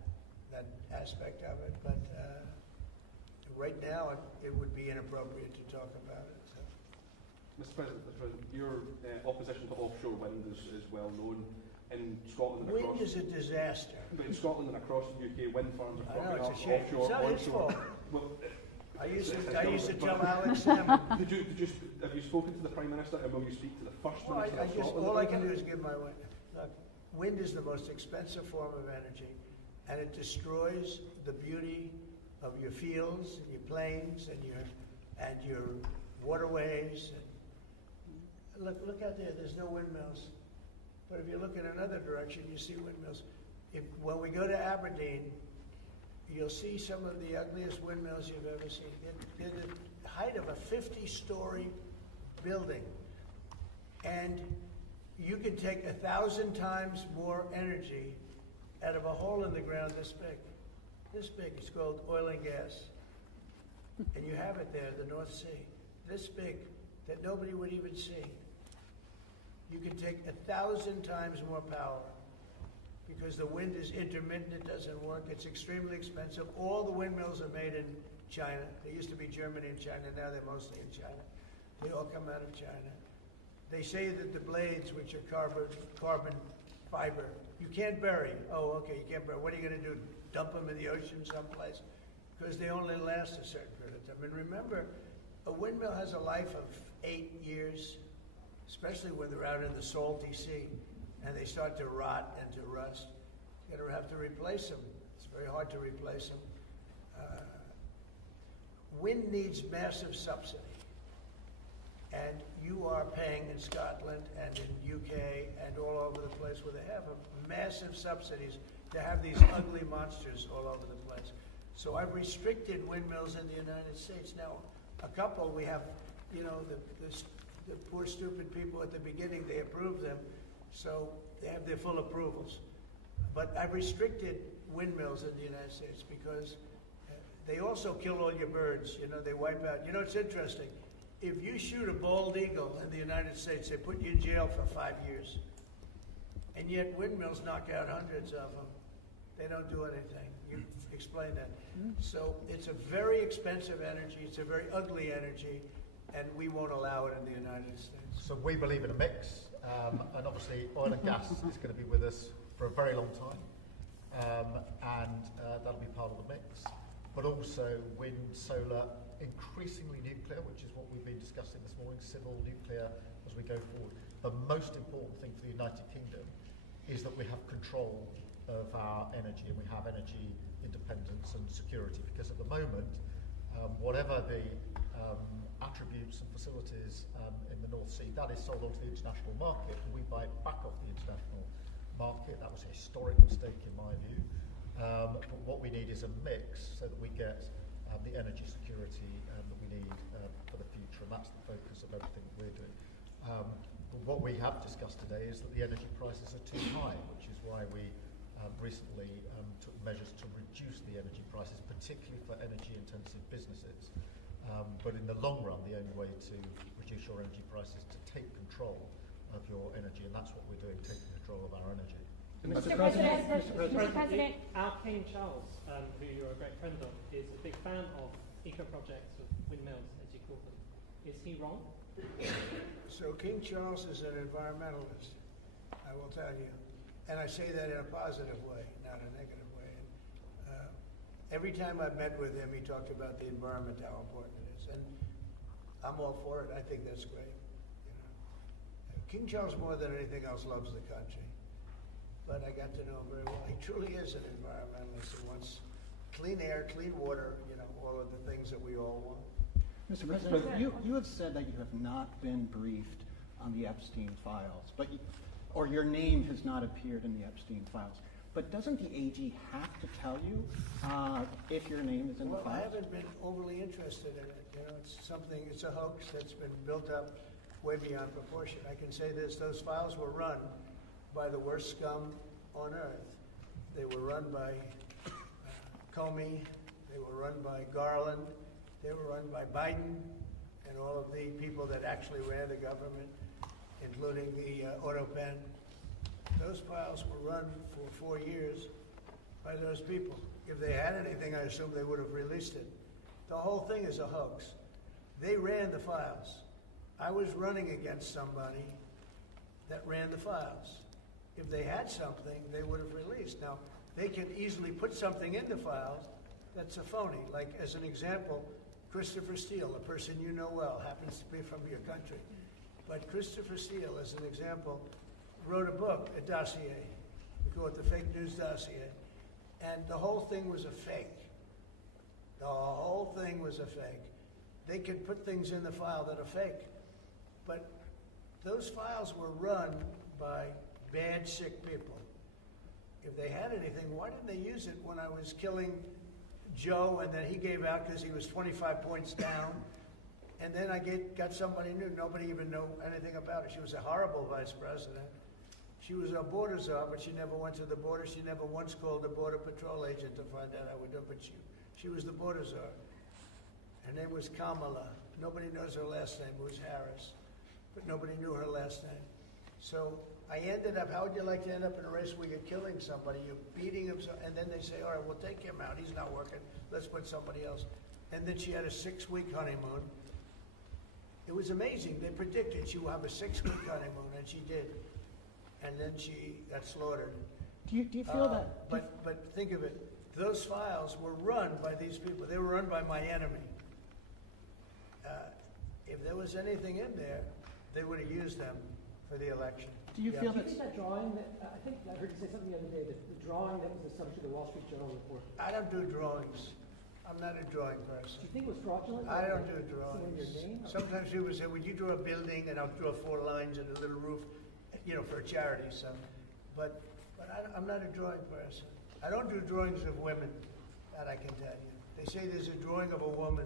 aspect of it, but right now it would be inappropriate to talk about it. So. Mr. President, your opposition to offshore wind is well known. In Scotland and across... Wind is a disaster. But in Scotland and across the UK, wind farms are I know, popping it's up a shame. offshore, It's not his onshore. fault. Well, I used to tell Alex Salmon. Have you spoken to the Prime Minister, and will you speak to the First Minister of Scotland? All I can do is give my witness. Look, wind is the most expensive form of energy, and it destroys the beauty of your fields and your plains and your waterways. And look out there. There's no windmills, but if you look in another direction, you see windmills. When we go to Aberdeen, you'll see some of the ugliest windmills you've ever seen. They're the height of a 50-story building, and you can take 1,000 times more energy out of a hole in the ground this big. This big. It's called oil and gas. And you have it there, the North Sea. This big, that nobody would even see. You can take 1,000 times more power because the wind is intermittent, it doesn't work, it's extremely expensive. All the windmills are made in China. They used to be Germany and China, now they're mostly in China. They all come out of China. They say that the blades, which are carbon fiber, you can't bury. Oh, okay, you can't bury. What are you going to do? Dump them in the ocean someplace? Because they only last a certain period of time. And remember, a windmill has a life of 8 years, especially when they're out in the salty sea, and they start to rot and to rust. You're going to have to replace them. It's very hard to replace them. Wind needs massive subsidy. And you are paying in Scotland and in UK and all over the place where they have massive subsidies to have these ugly monsters all over the place. So I've restricted windmills in the United States. Now, a couple we have, you know, the poor stupid people at the beginning, they approve them, so they have their full approvals. But I've restricted windmills in the United States because they also kill all your birds. You know, they wipe out. You know, it's interesting. If you shoot a bald eagle in the United States, they put you in jail for 5 years. And yet windmills knock out hundreds of them. They don't do anything. You explain that. So it's a very expensive energy. It's a very ugly energy, and we won't allow it in the United States. So we believe in a mix, and obviously oil and gas is going to be with us for a very long time, and that'll be part of the mix. But also wind, solar, increasingly nuclear, which is what we've been discussing this morning, civil nuclear as we go forward. The most important thing for the United Kingdom is that we have control of our energy, and we have energy independence and security, because at the moment, whatever the attributes and facilities in the North Sea, that is sold onto the international market, and we buy it back off the international market. That was a historic mistake in my view. But what we need is a mix so that we get the energy security that we need for the future, and that's the focus of everything that we're doing. But what we have discussed today is that the energy prices are too high, which is why we recently took measures to reduce the energy prices, particularly for energy-intensive businesses. But in the long run, the only way to reduce your energy prices is to take control of your energy, and that's what we're doing, taking control of our energy. Mr. President, our King Charles, who you're a great friend of, is a big fan of eco-projects of windmills, as you call them. Is he wrong? So King Charles is an environmentalist, I will tell you. And I say that in a positive way, not a negative way. Every time I've met with him, he talked about the environment, how important it is. And I'm all for it. I think that's great. You know? King Charles, more than anything else, loves the country. But I got to know him very well. He truly is an environmentalist. He wants clean air, clean water, you know, all of the things that we all want. Mr. President, you have said that you have not been briefed on the Epstein files, or your name has not appeared in the Epstein files. But doesn't the AG have to tell you if your name is in the files? Well, I haven't been overly interested in it. You know, it's a hoax that's been built up way beyond proportion. I can say this, those files were run by the worst scum on earth. They were run by Comey, they were run by Garland, they were run by Biden, and all of the people that actually ran the government, including the auto pen. Those files were run for 4 years by those people. If they had anything, I assume they would have released it. The whole thing is a hoax. They ran the files. I was running against somebody that ran the files. If they had something, they would have released. Now, they can easily put something in the files that's a phony. Like, as an example, Christopher Steele, a person you know well, happens to be from your country. But Christopher Steele, as an example, wrote a book, a dossier. We call it the fake news dossier. And the whole thing was a fake. The whole thing was a fake. They could put things in the file that are fake. But those files were run by bad, sick people. If they had anything, why didn't they use it when I was killing Joe and then he gave out because he was 25 points down? And then I got somebody new. Nobody even knew anything about it. She was a horrible vice president. She was a border czar, but she never went to the border. She never once called a border patrol agent to find out how we do it, but she was the border czar. Her name was Kamala. Nobody knows her last name. It was Harris. But nobody knew her last name. So I ended up, how would you like to end up in a race where you're killing somebody, you're beating him, and then they say, all right, we'll take him out. He's not working. Let's put somebody else. And then she had a 6-week honeymoon. It was amazing. They predicted she would have a 6-week honeymoon, and she did. And then she got slaughtered. Do you feel that? But think of it. Those files were run by these people. They were run by my enemy. If there was anything in there, they would have used them for the election. Do you feel that drawing I think I heard you say something the other day, the drawing that was the subject of the Wall Street Journal report? I don't do drawings. I'm not a drawing person. Do you think it was fraudulent? I don't do drawings. Sometimes people say, would you draw a building? And I'll draw 4 lines and a little roof, you know, for a charity. So, but I'm not a drawing person. I don't do drawings of women, that I can tell you. They say there's a drawing of a woman,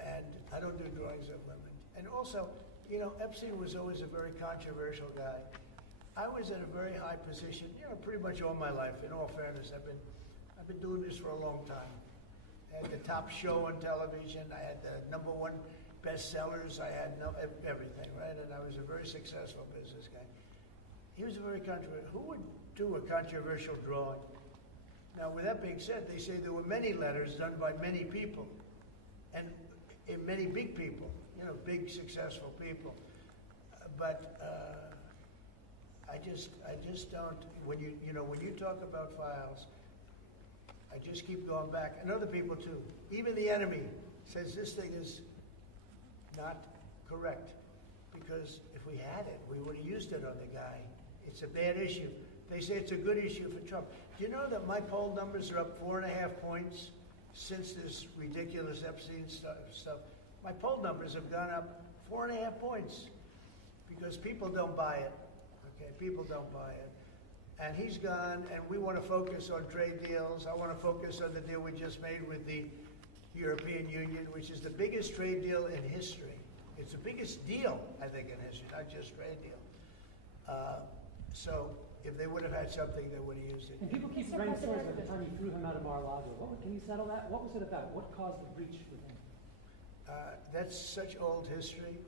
and I don't do drawings of women. And also, you know, Epstein was always a very controversial guy. I was in a very high position, you know, pretty much all my life. In all fairness, I've been doing this for a long time. I had the top show on television. I had the #1 bestsellers. I had everything, right? And I was a very successful business guy. He was a very controversial. Who would do a controversial drawing? Now, with that being said, they say there were many letters done by many people, and many big people, you know, big successful people. But I just don't. When you talk about files, I just keep going back, and other people too. Even the enemy says this thing is not correct, because if we had it, we would have used it on the guy. It's a bad issue. They say it's a good issue for Trump. Do you know that my poll numbers are up 4.5 points since this ridiculous Epstein stuff? My poll numbers have gone up 4.5 points because people don't buy it. Okay, people don't buy it. And he's gone, and we want to focus on trade deals. I want to focus on the deal we just made with the European Union, which is the biggest trade deal in history. It's the biggest deal, I think, in history, not just trade deal. So if they would have had something, they would have used it. And people keep writing stories about the time you threw him out of Mar-a-Lago. Can you settle that? What was it about? What caused the breach with him? That's such old history.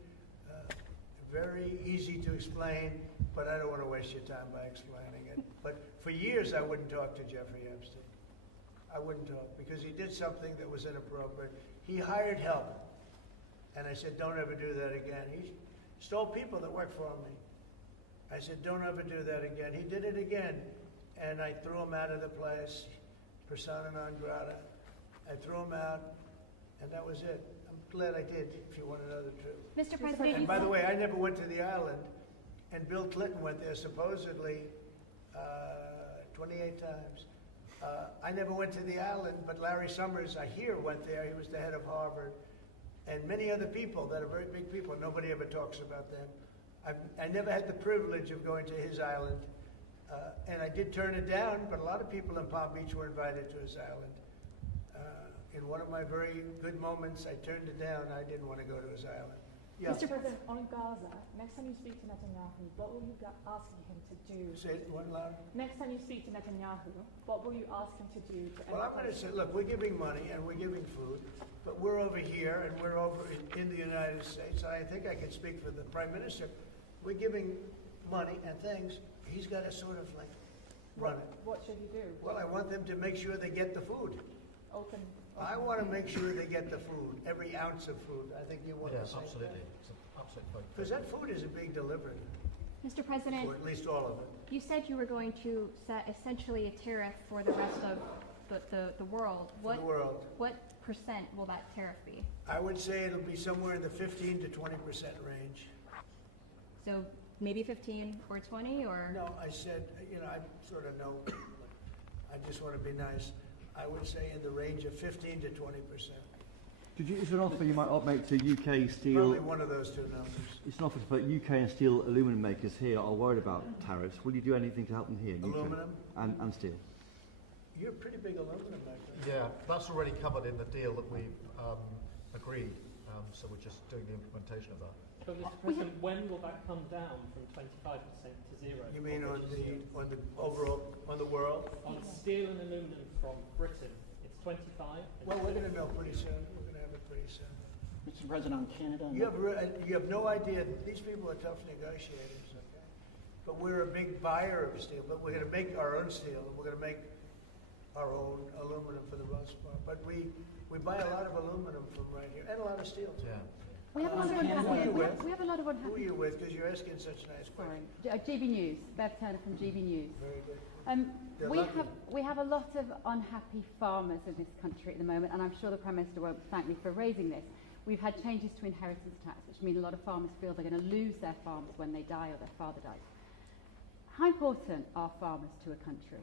Very easy to explain, but I don't want to waste your time by explaining it. But for years, I wouldn't talk to Jeffrey Epstein. I wouldn't talk because he did something that was inappropriate. He hired help. And I said, don't ever do that again. He stole people that worked for me. I said, don't ever do that again. He did it again. And I threw him out of the place, persona non grata. I threw him out, and that was it. I'm glad I did, if you want to know the truth. Mr. President, and by the way, I never went to the island, and Bill Clinton went there supposedly 28 times. I never went to the island, but Larry Summers, I hear, went there. He was the head of Harvard. and many other people that are very big people. Nobody ever talks about them. I never had the privilege of going to his island, and I did turn it down, but a lot of people in Palm Beach were invited to his island. In one of my very good moments, I turned it down. I didn't want to go to his island. Yeah. Mr. President, on Gaza, next time you speak to Netanyahu, what will you be asking him to do? Say it one louder. Next time you speak to Netanyahu, what will you ask him to do to Well, I'm going to say, look, we're giving money and we're giving food, but we're over here and we're over in the United States. I think I can speak for the Prime Minister. We're giving money and things. He's got to sort of like run it. What should he do? Well, I want them to make sure they get the food. Open. I want to make sure they get the food, every ounce of food. I think you want to say absolutely. It's an absolute point. because that food isn't being delivered, Mr. President, or at least all of it. you said you were going to set essentially a tariff for the rest of the world. For the world. What percent will that tariff be? I would say it'll be somewhere in the 15 to 20% range. So maybe 15 or 20, or? No, I said, I sort of know. I just want to be nice. I would say in the range of 15 to 20%. Is there an offer you might make to UK steel? Probably one of those two numbers. It's an offer for UK and steel aluminium makers here are worried about tariffs. Will you do anything to help them here? Aluminum? And steel? You're a pretty big aluminum maker. Yeah, that's already covered in the deal that we've agreed. So we're just doing the implementation of that. But Mr. President, when will that come down from 25% to 0? You mean on the overall, on the world? On steel and aluminum from Britain, it's 25. Well, we're going to know pretty soon. We're going to have it pretty soon. Mr. President, on Canada. You have no idea. These people are tough negotiators, okay? But we're a big buyer of steel. But we're going to make our own steel, and we're going to make our own aluminum for the most part. But we buy a lot of aluminum from right here, and a lot of steel too. Yeah. We have a lot of unhappy. We have a lot of Who are unhappy. you with? Because you're asking such nice questions. Sorry, GB News. Bev Turner from GB News. Very good. They're lucky. We have a lot of unhappy farmers in this country at the moment, and I'm sure the Prime Minister won't thank me for raising this. We've had changes to inheritance tax, which mean a lot of farmers feel they're going to lose their farms when they die or their father dies. How important are farmers to a country?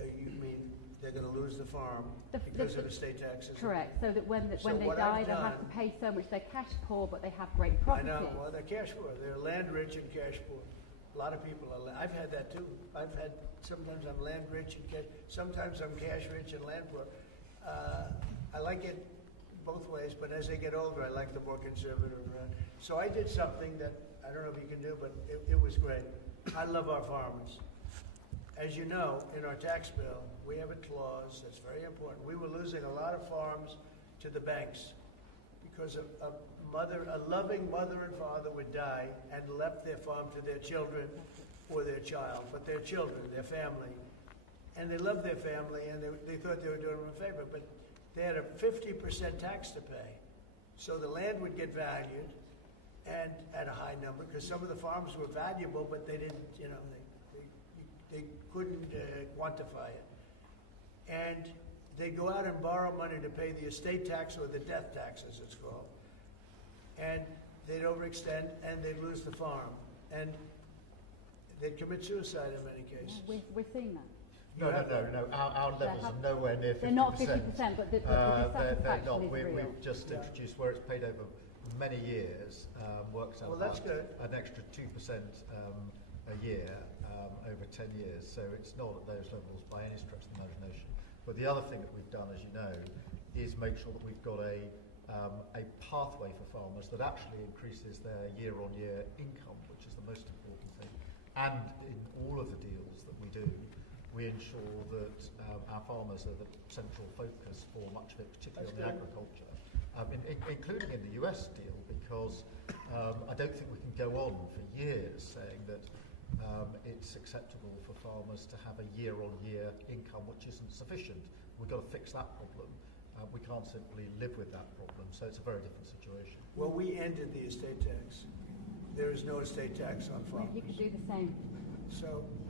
You mean they're going to lose the farm because of estate taxes? Correct. So that when they what die, I've they'll have to done- pay so much. They're cash poor, but they have great I property. know. Well, they're cash poor. They're land rich and cash poor. A lot of people are. I've had that too. Sometimes I'm land rich and cash. Sometimes I'm cash rich and land poor. I like it both ways, but as they get older, I like the more conservative. So I did something that I don't know if you can do, but it was great. I love our farmers. As you know, in our tax bill, we have a clause that's very important. We were losing a lot of farms to the banks because a loving mother and father would die and left their farm to their children or their child, but their children, their family. And they loved their family and they thought they were doing them a favor, but they had a 50% tax to pay. So the land would get valued and at a high number because some of the farms were valuable, but they didn't, they couldn't quantify it. And they go out and borrow money to pay the estate tax or the death tax, as it's called. And they'd overextend and they'd lose the farm. And they'd commit suicide in many cases. We're seeing that. No. Our levels are nowhere near 50%. They're not 50%, but the dissatisfaction not. is real. We've just introduced where it's paid over many years, works out Well, that's about good. an extra 2% a year over 10 years. So it's not at those levels by any stretch of the imagination. But the other thing that we've done, as you know, is make sure that we've got a pathway for farmers that actually increases their year-on-year income, which is the most important thing. And in all of the deals that we do, we ensure that our farmers are the central focus for much of it, particularly on the agriculture, including in the US deal, because I don't think we can go on for years saying that it's acceptable for farmers to have a year-on-year income which isn't sufficient. We've got to fix that problem. We can't simply live with that problem, so it's a very different situation. Well, we ended the estate tax. There is no estate tax on farmers. You could do the same.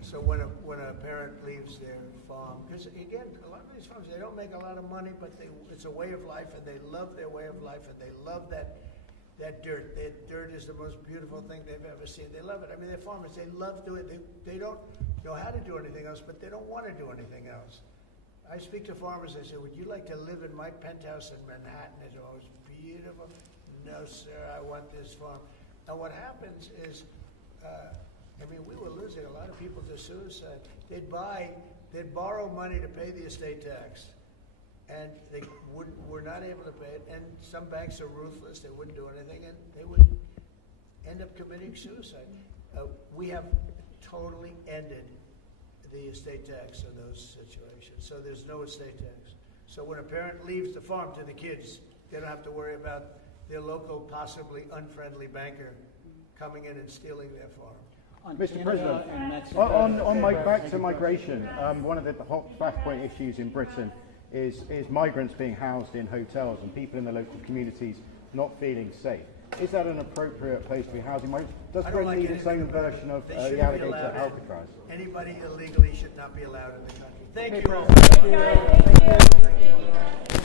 So when a parent leaves their farm, because again, a lot of these farms, they don't make a lot of money, but it's a way of life, and they love their way of life, and they love that dirt. That dirt is the most beautiful thing they've ever seen. They love it. I mean, they're farmers. They love doing it. They don't know how to do anything else, but they don't want to do anything else. I speak to farmers, I say, would you like to live in my penthouse in Manhattan? It's always beautiful. No, sir, I want this farm. And what happens is, we were losing a lot of people to suicide. They'd borrow money to pay the estate tax, and they were not able to pay it. And some banks are ruthless; they wouldn't do anything, and they would end up committing suicide. We have totally ended the estate tax in those situations. So there's no estate tax. So when a parent leaves the farm to the kids, they don't have to worry about their local, possibly unfriendly banker coming in and stealing their farm. Mr. President, back to migration, one of the hot flashpoint issues in Britain is migrants being housed in hotels and people in the local communities not feeling safe. Is that an appropriate place to be housing migrants? Does Britain need its own version of the alligator Alcatraz? Anybody illegally should not be allowed in the country. Thank you all. Thank you.